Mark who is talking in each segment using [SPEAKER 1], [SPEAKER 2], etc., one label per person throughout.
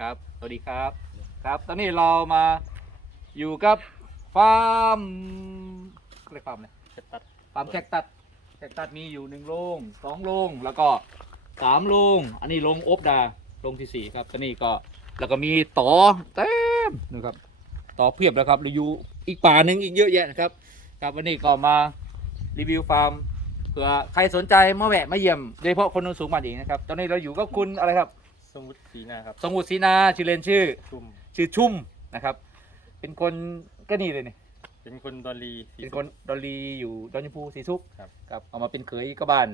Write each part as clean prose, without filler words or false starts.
[SPEAKER 1] ครับสวัสดีครับครับตอนนี้เรามาอยู่กับฟาร์มเรียกฟาร์มเลยฟาร์มแคคตัสมีอยู่1 โรง 2 โรงแล้วก็3 โรงอันนี้โรงอบดาโรงที่4ครับตอนนี้ก็แล้วก็มีต่อเต็มนะครับต่อเพียบแล้วครับรีวิวอีกป่าหนึ่งอีกเยอะแยะนะครับครับวันนี้ก็มารีวิวฟาร์มเผื่อใครสนใจมาแวะมาเยี่ยมโดยเฉพาะคนโนนสูงมาเองนะครับตอนนี้เราอยู่กับคุณอะไรครับ
[SPEAKER 2] สมุทรศรีนาครับ
[SPEAKER 1] สมุทรศรีนาชื่อเล่นชื่อ
[SPEAKER 2] ชุ่ม
[SPEAKER 1] ชุ่มนะครับเป็นคนก็นี่เลยนี่
[SPEAKER 2] เป็นคนดอลลี
[SPEAKER 1] เป็นคนดอลลีอยู่ดอนยมพูศรีสุข
[SPEAKER 2] ครับ
[SPEAKER 1] ครับเอามาเป็นเขยก็บ้าน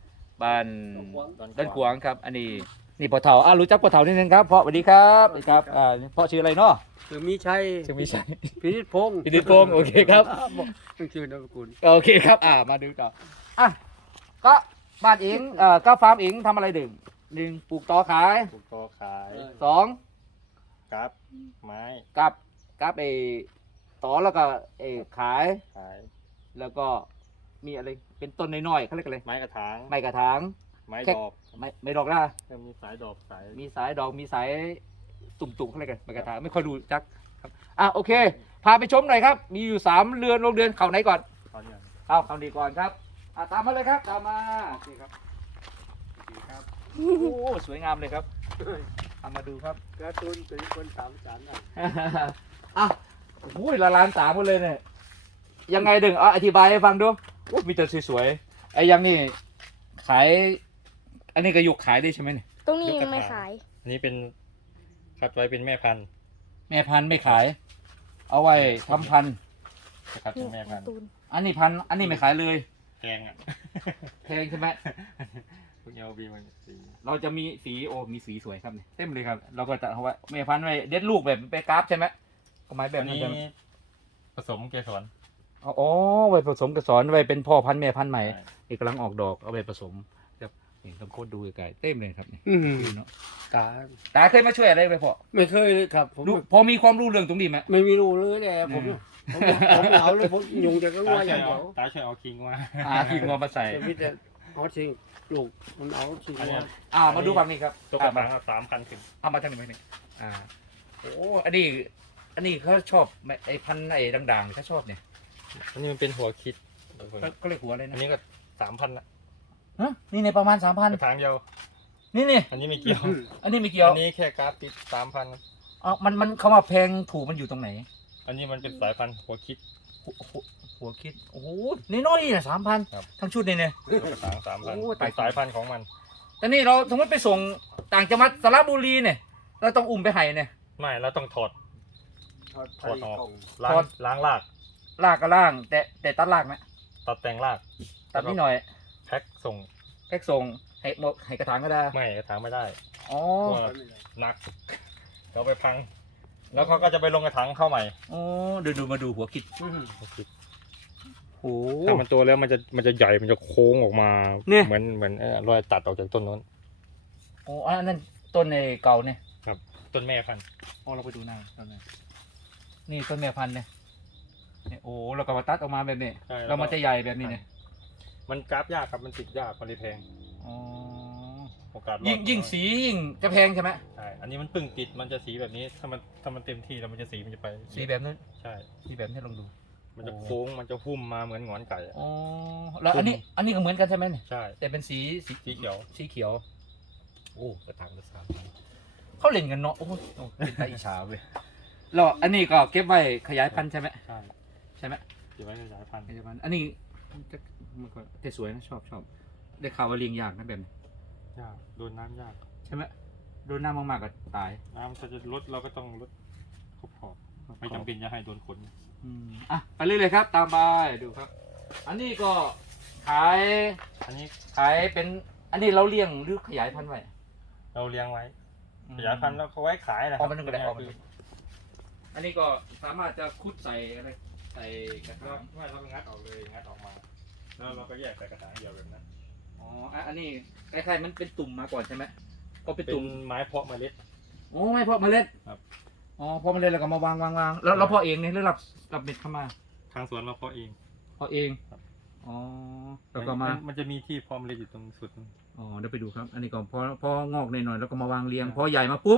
[SPEAKER 1] ดอนขวางครับอันนี้นี่พ่อเฒ่ารู้จักพ่อเฒ่านิดนึงครับพ่อสวัสดีครับครับพ่อชื่ออะไรเนาะ
[SPEAKER 3] คือมีชัย
[SPEAKER 1] ชื่อมีชัย
[SPEAKER 3] พินิจพงศ์
[SPEAKER 1] พินิจพงศ์โอเคครับ
[SPEAKER 3] ต้องชื่อนามสกุล
[SPEAKER 1] โอเคครับมาดูต่อก็บ้านเองก็ฟาร์มเองทำอะไรหนึ่งปลูกต่อขาย
[SPEAKER 2] ปลูกตอขาย
[SPEAKER 1] 2
[SPEAKER 2] กับไม้
[SPEAKER 1] กับต่อแล้วก็ขาย
[SPEAKER 2] ขาย
[SPEAKER 1] แล้วก็มีอะไรเป็นต้นน้อยๆเขาเรียกอะไร
[SPEAKER 2] ไม้กระถาง
[SPEAKER 1] ไม้กระถาง
[SPEAKER 2] ไม้
[SPEAKER 1] แค่
[SPEAKER 2] ดอก
[SPEAKER 1] ไม่ดอกล่ะ
[SPEAKER 2] แล้วมีสายดอกสาย
[SPEAKER 1] มีสายดอกมีสายตุ่มๆเขาเรียกกันไม้กระถางไม่ค่อยรู้จักครับโอเคพาไปชมหน่อยครับมีอยู่3 โรงเรือนเขาไหนก่อน
[SPEAKER 2] ตอนนี้
[SPEAKER 1] เขาดีก่อนครับตามมาเลยครับตามมานี่ครับนี่ครับโอ้สวยงามเลยครับเอามาดูครับ
[SPEAKER 3] การ์ตูนเป็นคนสามสารน่ะ
[SPEAKER 1] โอ้โหละล้าน3คนเลยเนี่ยยังไงดึงอธิบายให้ฟังดูโอ้มีแต่สวยๆไอ้ยังนี่ขายอันนี้ก็ยกขายได้ใช่ไหมเนี่ย
[SPEAKER 4] ตรงนี้ยังไม่ขาย
[SPEAKER 2] อันนี้เป็นคัดไว้เป็นแม่พันธุ์
[SPEAKER 1] แม่พันธุ์ไม่ขาย เอาไว้ทำพันธุ์
[SPEAKER 2] คัดเป็นแม่พันธุ์
[SPEAKER 4] ตูน
[SPEAKER 1] อันนี้พันธุ์อันนี้ไม่ขายเลย
[SPEAKER 2] แพงอ่ะ
[SPEAKER 1] แพงใช่ไหม
[SPEAKER 2] พวกเอลบีมันสี
[SPEAKER 1] เราจะมีสีมีสีสวยครับเนี่ยเต็มเลยครับเราก็จะเอาไว้แม่พันธุ์ไว้เด็ดลูกแบบไปกราฟใช่ไหมก็หมายแบ
[SPEAKER 2] อั
[SPEAKER 1] บ
[SPEAKER 2] น
[SPEAKER 1] นั้น
[SPEAKER 2] นี้
[SPEAKER 1] ใช่ไหม
[SPEAKER 2] ผสมเกสร
[SPEAKER 1] อ๋อไว้ผสมกระสอนไว้เป็นพ่อพันธุ์แม่พันธุ์ใหม่
[SPEAKER 2] ใช่
[SPEAKER 1] นี่กำลังออกดอกเอาไปผสมครับนี่ต้องโคตรดูไกลๆเต็มเลยครับนี่
[SPEAKER 3] อืม
[SPEAKER 1] ดูเนาะ
[SPEAKER 3] ตา
[SPEAKER 1] ตาเคยมาช่วยอะไรไหมพ่อ
[SPEAKER 3] ไม่เคยเลยครับ ผม
[SPEAKER 1] รู้พอมีความรู้เรื่องตรงนี้ไหม
[SPEAKER 3] ไม่มีรู้เลยแต่ผมผมเอาเลยผมยุงจะก็
[SPEAKER 2] ตา
[SPEAKER 3] ว่าอ
[SPEAKER 2] ช่ว
[SPEAKER 3] ย่าย ง
[SPEAKER 2] เอา
[SPEAKER 3] เดียว
[SPEAKER 2] ตาช่วยเอาคิงมา
[SPEAKER 1] ที่งอมาใส่
[SPEAKER 3] แต่พี่จะเอาทิ้งลูกมันเอาทิ้ง
[SPEAKER 2] อันเนี้ย
[SPEAKER 1] มาดูฝั่งนี้ครับ
[SPEAKER 2] ตัวกระถาง3,000 ถึง
[SPEAKER 1] เอามาทางนี้ไหมนี่โอ้อันนี้เขาชอบไอ้พันธุ์ไอ้ด่างๆเขาชอบเนี่ย
[SPEAKER 2] อันนี้มันเป็นหัวคิด
[SPEAKER 1] ก็เลยหัวเลย
[SPEAKER 2] อั
[SPEAKER 1] นะ
[SPEAKER 2] นนี้ก็3,000ละ
[SPEAKER 1] นี่ในประมาณ
[SPEAKER 2] กระ
[SPEAKER 1] 3,000
[SPEAKER 2] ถางเดียว
[SPEAKER 1] นี่
[SPEAKER 2] อันนี้ไม่เกี่ยว
[SPEAKER 1] อันนี้ไม่เกี่ยว
[SPEAKER 2] อันนี้แค่กราฟติด3,000
[SPEAKER 1] มันคำว่าแพงถูกมันอยู่ตรงไหน
[SPEAKER 2] อันนี้มันเป็นสายพันธุ์หัวคิด
[SPEAKER 1] หัวคิดโอ้โหนี่น้อยนี่นะ3,000
[SPEAKER 2] ครับ
[SPEAKER 1] ทั้งชุดนี่เนี่ย
[SPEAKER 2] กระถาง3,000
[SPEAKER 1] โอ้
[SPEAKER 2] เป็นสายพันธุ์ของมัน
[SPEAKER 1] แต่นี่เราสมมติไปส่งต่างจังหวัดสระบุรีเนี่ยเราต้องอุ้มไปให้เนี่ย
[SPEAKER 2] ไม่เราต้องถอด
[SPEAKER 3] ถอดออก
[SPEAKER 2] ล้าง
[SPEAKER 1] ถอด
[SPEAKER 2] ล้างราก
[SPEAKER 1] ลากก็ล่าง แต่ตัดลากไหม
[SPEAKER 2] ตัดแต่งราก
[SPEAKER 1] ตัดนิดหน่อย
[SPEAKER 2] แพ็คส่ง
[SPEAKER 1] แพ็กส่งให้หมดให้กระถางก็ได้
[SPEAKER 2] ไม่กระถางไม่ได้
[SPEAKER 1] อ๋อ
[SPEAKER 2] เพราะว่าหนักเราไปพัง แล้วเขาก็จะไปลงกระถางเข้าใหม่
[SPEAKER 1] อ๋อดูมาดูหัวคิด
[SPEAKER 2] หัวคิด
[SPEAKER 1] โอ้โห
[SPEAKER 2] ถ้ามันโตแล้วมันจะใหญ่มันจะโค้งออกมา
[SPEAKER 1] เนี่ย
[SPEAKER 2] เหมือนรอยตัดออกจากต้นนู้น
[SPEAKER 1] โอ้อันนั้นต้นในเก่าเนี่ย
[SPEAKER 2] ต้นแม่พันธุ์
[SPEAKER 1] อ๋อเราไปดูหน้าต้นไหนนี่ต้นแม่พันธุ์เนี่ยโอ้เราก็มาตัดออกมาแบบนี้
[SPEAKER 2] ใช่
[SPEAKER 1] เรามันจะใหญ่แบบนี้เนี่ย
[SPEAKER 2] มันกราฟยากครับมันติดยากมันเลยแพง
[SPEAKER 1] อ๋อ
[SPEAKER 2] โอกาสรอด
[SPEAKER 1] ยิ่งสียิ่งจะแพงใช่ไหม
[SPEAKER 2] ใช่อันนี้มันปึ้งติดมันจะสีแบบนี้ถ้ามันเต็มที่แล้วมันจะสีมันจะไป
[SPEAKER 1] สีแบบนั้น
[SPEAKER 2] ใช่
[SPEAKER 1] สีแบบนี้ลองดู
[SPEAKER 2] มันจะโค้งมันจะหุ้มมาเหมือนหงอนไก่อะ
[SPEAKER 1] อ๋อแล้วอันนี้ก็เหมือนกันใช่ไหมเนี่ย
[SPEAKER 2] ใช่
[SPEAKER 1] แต่เป็นสี
[SPEAKER 2] สีเขียว
[SPEAKER 1] สีเขียว โอ้กระถางละ3,000เขาเล่นกันเนาะโอ้โหเป็นตาอิจฉาเว้ยแล้วอันนี้ก็เก็บไว้ขยายพันธุ์ใช่ไหม
[SPEAKER 2] ใช่
[SPEAKER 1] ใช่ไหม
[SPEAKER 2] เก็บไว้ขยายพันธุ์
[SPEAKER 1] ขยายพันธุ์อันนี้มันก็แต่สวยนะชอบได้ข่าวว่าเลี้ยงยากนะแบบนี้
[SPEAKER 2] ยากโดนน้ำยาก
[SPEAKER 1] ใช่ไหมโดนน้ำมากๆก็ตาย
[SPEAKER 2] น้ำถ้าจะลดเราก็ต้องลดขอบไม่จำเป็นจะให้โดนขน
[SPEAKER 1] ไปเรื่อยๆครับ ตามไปดูครับ อันนี้ก็ขาย
[SPEAKER 2] อันนี้
[SPEAKER 1] เป็นอันนี้เราเลี้ยงหรือขยายพันธุ์ไว้
[SPEAKER 2] เราเลี้ยงไว้ขยายพันธุ์แล้วเขาไว้ขายนะค
[SPEAKER 1] อ
[SPEAKER 2] รั
[SPEAKER 1] อกมาหนึ่งก็ได้ออกมาหนึ่งอันนี้ก็สามารถจะคุดใส่อะไรใส่กระถาง
[SPEAKER 2] ไม่เรางัดออกเลยงัดออกมา แล้วเราก็แยกใส่กระถางเดียวแบบนั้น
[SPEAKER 1] อ๋ออันนี้คล้ายๆมันเป็นตุ่มมาก่อนใช่ไหมก็เป็น
[SPEAKER 2] เป็น
[SPEAKER 1] ตุ่ม
[SPEAKER 2] ไม้เพาะเมล็ด
[SPEAKER 1] โอ้ไม่เพาะเมล็ด
[SPEAKER 2] ครับ
[SPEAKER 1] อ๋อเพาะเมล็ดแล้วก็มาวางแล้วเราเพาะเองเนี่ยหรือรับเม็ดเข้ามา
[SPEAKER 2] ทางสวนเราเพาะเอง
[SPEAKER 1] เพาะเอง
[SPEAKER 2] ครับ
[SPEAKER 1] อ๋อแล้วก็มา
[SPEAKER 2] มันจะมีที่เพาะเมล็ดอยู่ตรงสุด
[SPEAKER 1] อ๋อเดี๋ยวไปดูครับ อันนี้ก็พองอกหน่อยๆแล้วก็มาวางเรียงพอใหญ่มาปุ๊บ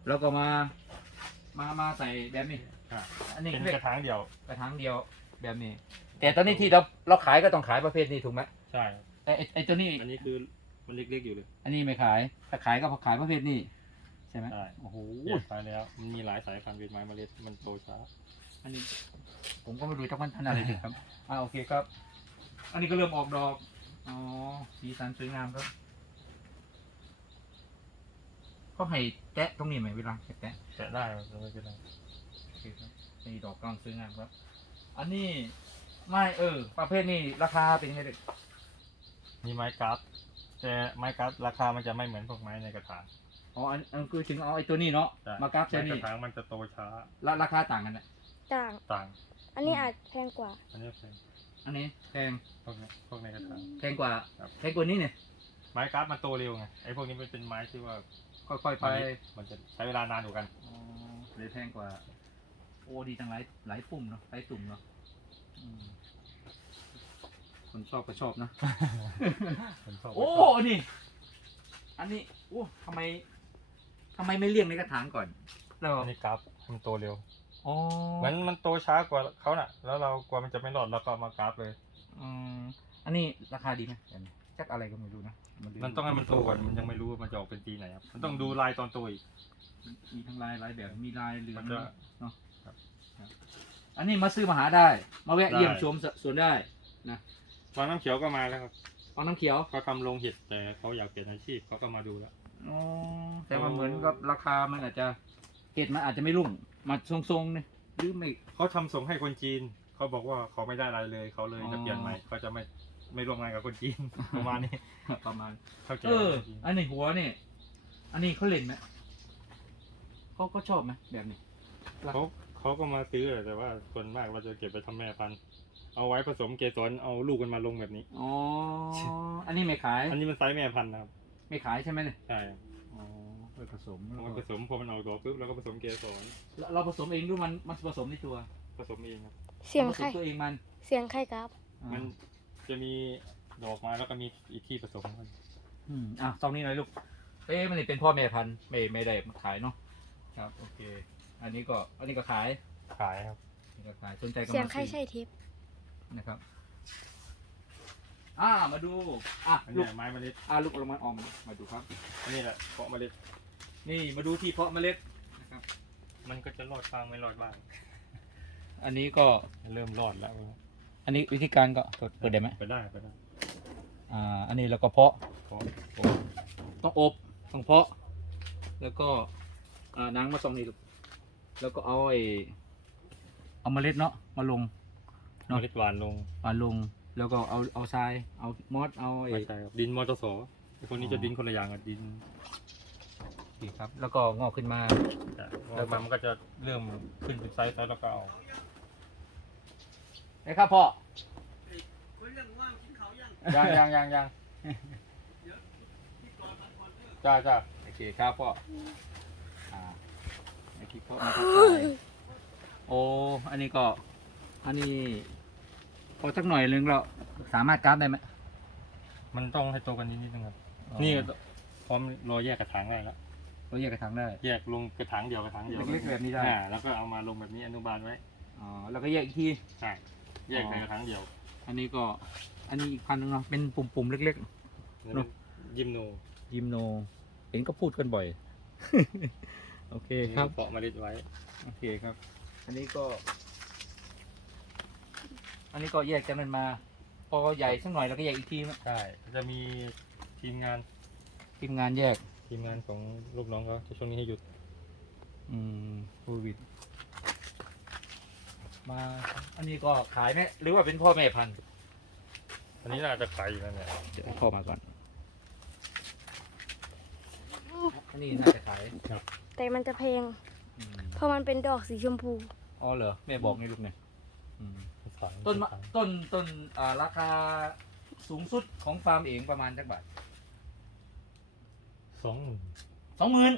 [SPEAKER 1] แล้วก็มาใส่แบบนี้
[SPEAKER 2] อ่ะ
[SPEAKER 1] อันนี้
[SPEAKER 2] เป็น
[SPEAKER 1] เรีย
[SPEAKER 2] ก
[SPEAKER 1] ก
[SPEAKER 2] ระถางเดียว
[SPEAKER 1] กระถางเดียวแบบนี้ แต่ตอนนี้ที่เราขายก็ต้องขายประเภทนี้ถูกไหม
[SPEAKER 2] ใช่
[SPEAKER 1] ไอ้ตัวนี้
[SPEAKER 2] อันนี้คือมันเล็กๆอยู่เลย
[SPEAKER 1] อันนี้ไม่ขายถ้าขายก็ขายประเภทนี้ใช่ไหม
[SPEAKER 2] ใช่
[SPEAKER 1] โอ้โห
[SPEAKER 2] แยกไปแล้ว มันมีหลายสายพันธุ์เป็นไม้เมล็ดมันโตช้า
[SPEAKER 1] อันนี้ผมก็ไม่รู้จักมันพันธุ์อะไรเลยครับโอเคครับ อันนี้ก็เริ่มออกดอกอ๋อสีสันสวยงามครับเขาให้แตะตรงนี้ไหมเวลาแตะ
[SPEAKER 2] แต่ได้มันไม่เป็นไร
[SPEAKER 1] โอเคครับนี่ดอกกำลังสวยงามครับ อันนี้ไม่ประเภทนี้ราคาเป็นยังไงเด็ก
[SPEAKER 2] มีไม้กราฟแต่ไม้กราฟราคามันจะไม่เหมือนพวกไม้ในกระถาง
[SPEAKER 1] อ๋ออันคือถึงเอาไอ้ตัวนี้เนาะ
[SPEAKER 2] ใช่
[SPEAKER 1] มากราฟ
[SPEAKER 2] ไม้
[SPEAKER 1] ใช่
[SPEAKER 2] ก
[SPEAKER 1] นี่
[SPEAKER 2] ระถางมันจะโตช้า
[SPEAKER 1] แล้วราคาต่างกันเนี่ย
[SPEAKER 4] ต่าง
[SPEAKER 2] ต่าง
[SPEAKER 4] อันนี้อาจแพงกว่า
[SPEAKER 2] อันนี้แพง
[SPEAKER 1] อันนี้แพง
[SPEAKER 2] พวกในกระถาง
[SPEAKER 1] แพงกว่า
[SPEAKER 2] ครับ
[SPEAKER 1] แพงกว่านี้เนี่ย
[SPEAKER 2] ไม้กราฟมันโตเร็วไงไอ้พวกนี้มันเป็นไม้ที่ว่า
[SPEAKER 1] ค่อยๆไป
[SPEAKER 2] มันจะใช้เวลานานกว่ากัน
[SPEAKER 1] อ๋อเลยแพงกว่า โอ้ดีจังหลายปุ่มเนาะหลายตุ่มเนาะอืมคนชอบก็ชอบนะ
[SPEAKER 2] ผมชอบ
[SPEAKER 1] โอ้อันนี้โอ้ทำไมไม่เลี้ยงในกระถางก่อนแล้ว
[SPEAKER 2] อันนี้กราฟมันโตเร็ว
[SPEAKER 1] อ๋อ
[SPEAKER 2] เหมือนมันโตช้ากว่าเขาน่ะ แล้วเรากลัวมันจะไม่รอดเราก็เอามากราฟเลย
[SPEAKER 1] อืมอันนี้ราคาดีไหมอันนี้จักอะไรก็ไม่รู้นะ
[SPEAKER 2] มันต้องให้มันโตก่อนมันยังไม่รู้ว่ามันจะออกเป็นปีไหนครับ มันต้องดูลายตอนโตอีก
[SPEAKER 1] มีทั้งลายแบบมีลายเหลือง
[SPEAKER 2] มันจะ
[SPEAKER 1] เนาะ
[SPEAKER 2] ครับ
[SPEAKER 1] อันนี้มาซื้อมาหาได้ มาแวะ
[SPEAKER 2] ได้
[SPEAKER 1] เยี่ยมชมสวนได้นะ
[SPEAKER 2] ตอนน้ำเขียวก็มาแล้วครับ
[SPEAKER 1] ฟังน้ำเขียว
[SPEAKER 2] เขาทำโรงเห็ดแต่เขาอยากเปลี่ยนอาชีพเขาก็มาดูแล้ว
[SPEAKER 1] อ๋อแต่มันเหมือนกับราคามันอาจจะเกรดมันอาจจะไม่รุ่งมาทรงๆเนี่ยหรือไม่
[SPEAKER 2] เขาทำส่งให้คนจีน เขาบอกว่าเขาไม่ได้อะไรเลย เขาเลยจะเปลี่ยนใหม่เขาจะไม่ร่วมงานกับคนจีน ประมาณนี้
[SPEAKER 1] ประมาณ
[SPEAKER 2] เข้าใจ คนจีน
[SPEAKER 1] อันนี้หัวเนี่ยอันนี้เขาเล่นไหมเขาก็ชอบไหมแบบนี้
[SPEAKER 2] เขาก็มาซื้อแต่ว่าส่วนมากเราจะเก็บไปทำแม่พันธุ์เอาไว้ผสมเกสรเอาลูกมันมาลงแบบนี้
[SPEAKER 1] อ๋ออันนี้ไม่ขาย
[SPEAKER 2] อันนี้มันไซส์แม่พันธุ์นะครับ
[SPEAKER 1] ไม่ขายใช่ไหมเนี่ย
[SPEAKER 2] ใช่ครับ
[SPEAKER 1] อ๋อไปผสม
[SPEAKER 2] เอามาผสมพอมันออกดอกปุ๊บเราก็ผสมเกสร
[SPEAKER 1] เราผสมเองหรือมันผสมในตัว
[SPEAKER 2] ผสมเองครับ
[SPEAKER 4] เสียง
[SPEAKER 1] ผ
[SPEAKER 4] ใค
[SPEAKER 1] ส
[SPEAKER 4] ร
[SPEAKER 1] มตัวเองมัน
[SPEAKER 4] เสียงใครครับ
[SPEAKER 2] มันจะมีดอกมาแล้วก็มีอีกที่ผสมกัน
[SPEAKER 1] ซองนี้หน่อยลูกมันนี่เป็นพ่อแม่พันธุ์ไม่ได้มาขายเนาะครับโอเค อันนี้ก็ขาย
[SPEAKER 2] ขายครับ
[SPEAKER 1] อันนี้ก็ขายสนใจก็
[SPEAKER 4] เสียง
[SPEAKER 1] มา
[SPEAKER 4] ใคร
[SPEAKER 1] ซื้อ
[SPEAKER 4] ใช่ทิพย์
[SPEAKER 1] นะครับมาดู
[SPEAKER 2] อัน
[SPEAKER 1] ลู
[SPEAKER 2] นี้
[SPEAKER 1] ก
[SPEAKER 2] ไม้เมล็ด
[SPEAKER 1] ลูกลงมาออมมาดูครับ
[SPEAKER 2] อันนี้แหละเพาะเมล็ด
[SPEAKER 1] นี่มาดูที่เพาะเมล็ดนะครับ
[SPEAKER 2] มันก็จะรอดบ้างไม่รอดบ้าง
[SPEAKER 1] อันนี้ก็
[SPEAKER 2] เริ่มรอดแล้ว
[SPEAKER 1] อันนี้วิธีการก็เปิดได้ไหม
[SPEAKER 2] ไปได้ไปได้
[SPEAKER 1] อันนี้เราก็เพาะ
[SPEAKER 2] เพาะ
[SPEAKER 1] ต้องอบต้องเพาะ แล้วก็นางมาส่องนี่ลูกแล้วก็เอาเมล็ดเนาะมาลง
[SPEAKER 2] เมล็ดหวานลง
[SPEAKER 1] ลงแล้วก็เอาทรายเอามอสเอา
[SPEAKER 2] ไม่ใช่ครับดินมอเตอร์สไอ้คนนี้จะดินคนละอย่างกับดิน
[SPEAKER 1] ดีครับ แล้วก็งอกขึ้นมา
[SPEAKER 2] แล้วมันก็จะเริ่มขึ้นเป็นไซส์แล้วก็เอา
[SPEAKER 1] ไอ้ครับพ่อ
[SPEAKER 2] ยังจ้า
[SPEAKER 1] โอเคครับพ่อไอ้ที่พ่อมาทักทายโอ้อันนี้พอสักหน่อยนึงเราสามารถกราฟได้ไหม
[SPEAKER 2] มันต้องให้โตกันนิดนึงครับ นี่พร้อมรอแยกกระถางได้แล้ว
[SPEAKER 1] เราแยกกระถางได้
[SPEAKER 2] แยกลงกระถางเดียว
[SPEAKER 1] เล็กๆแบบนี้ได้
[SPEAKER 2] แล้วก็เอามาลงแบบนี้อนุบาลไว้
[SPEAKER 1] แล้วก็แยกอีกที
[SPEAKER 2] ใช่ แยกในกระถางเดียว
[SPEAKER 1] อันนี้อีกพันนึงเนาะเป็นปุ่มๆเล็ก
[SPEAKER 2] ยิมโน
[SPEAKER 1] ๆ ยิมโนเห็นก็พูดกันบ่อย โอเคครับ
[SPEAKER 2] เพาะเมล็ดไว้
[SPEAKER 1] โอเคครับ อันนี้ก็แยกกันมันมา พอใหญ่สักหน่อยเราก็แยกอีกทีมั้ย
[SPEAKER 2] ใช่จะมีทีมงาน
[SPEAKER 1] แยก
[SPEAKER 2] ทีมงานของลูกน้องเขาจะช่วงนี้ให้หยุด
[SPEAKER 1] โควิดมา อันนี้ก็ขายไหมหรือว่าเป็นพ่อแม่พันธุ์
[SPEAKER 2] อันนี้น่าจะขายอยู่นั่นแหละ
[SPEAKER 1] เดี๋ยวพ่อมาก่อน อันนี้น่าจะขาย
[SPEAKER 4] แต่มันจะแพง
[SPEAKER 1] อืม
[SPEAKER 4] เพราะมันเป็นดอกสีชมพู
[SPEAKER 1] อ๋อเหรอแม่บอกในลูกเนี่ยอืม
[SPEAKER 2] ขาย
[SPEAKER 1] ต้นราคาสูงสุดของฟาร์มเองประมาณจักบาท
[SPEAKER 2] 20,000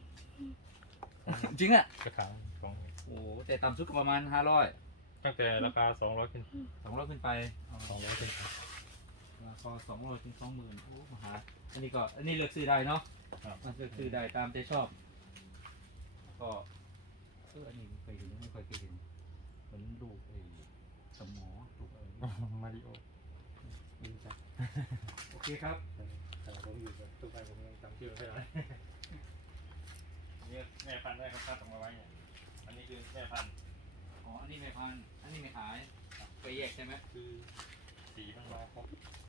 [SPEAKER 1] 20,000 จริงอ่ะ
[SPEAKER 2] กระถาง20,000
[SPEAKER 1] โอ้แต่ต่ำสุดก็ประมาณ500
[SPEAKER 2] ตั้งแต่ราคา200ขึ้น
[SPEAKER 1] 200ขึ้นไป
[SPEAKER 2] 200ขึ้น
[SPEAKER 1] ราคา200ถึง 20,000โอ้มหาอันนี้เลือกซื้อได้เนาะ
[SPEAKER 2] ครับ
[SPEAKER 1] มันเลือกซื้อได้ตามใจชอบก็อันนี้เคยเห็นไม่เคยเห็นเหมือนลูกไอ้สมอลูกอะไร
[SPEAKER 2] มาริโอ
[SPEAKER 1] ไม่รู้จักโอเคครับ
[SPEAKER 2] แต่ผมอยู่กับตู้ไปผมยังจำชื่อไม่ได้นี่แม่พันธุ์ได้เขาคัดออกมาไว้เนี่ยอันนี้คือแม่พันธุ์
[SPEAKER 1] อ๋ออันนี้ไม่พันอันนี้ไม่ขายไปแยกใช่ไหม
[SPEAKER 2] คือสีมันรอครบ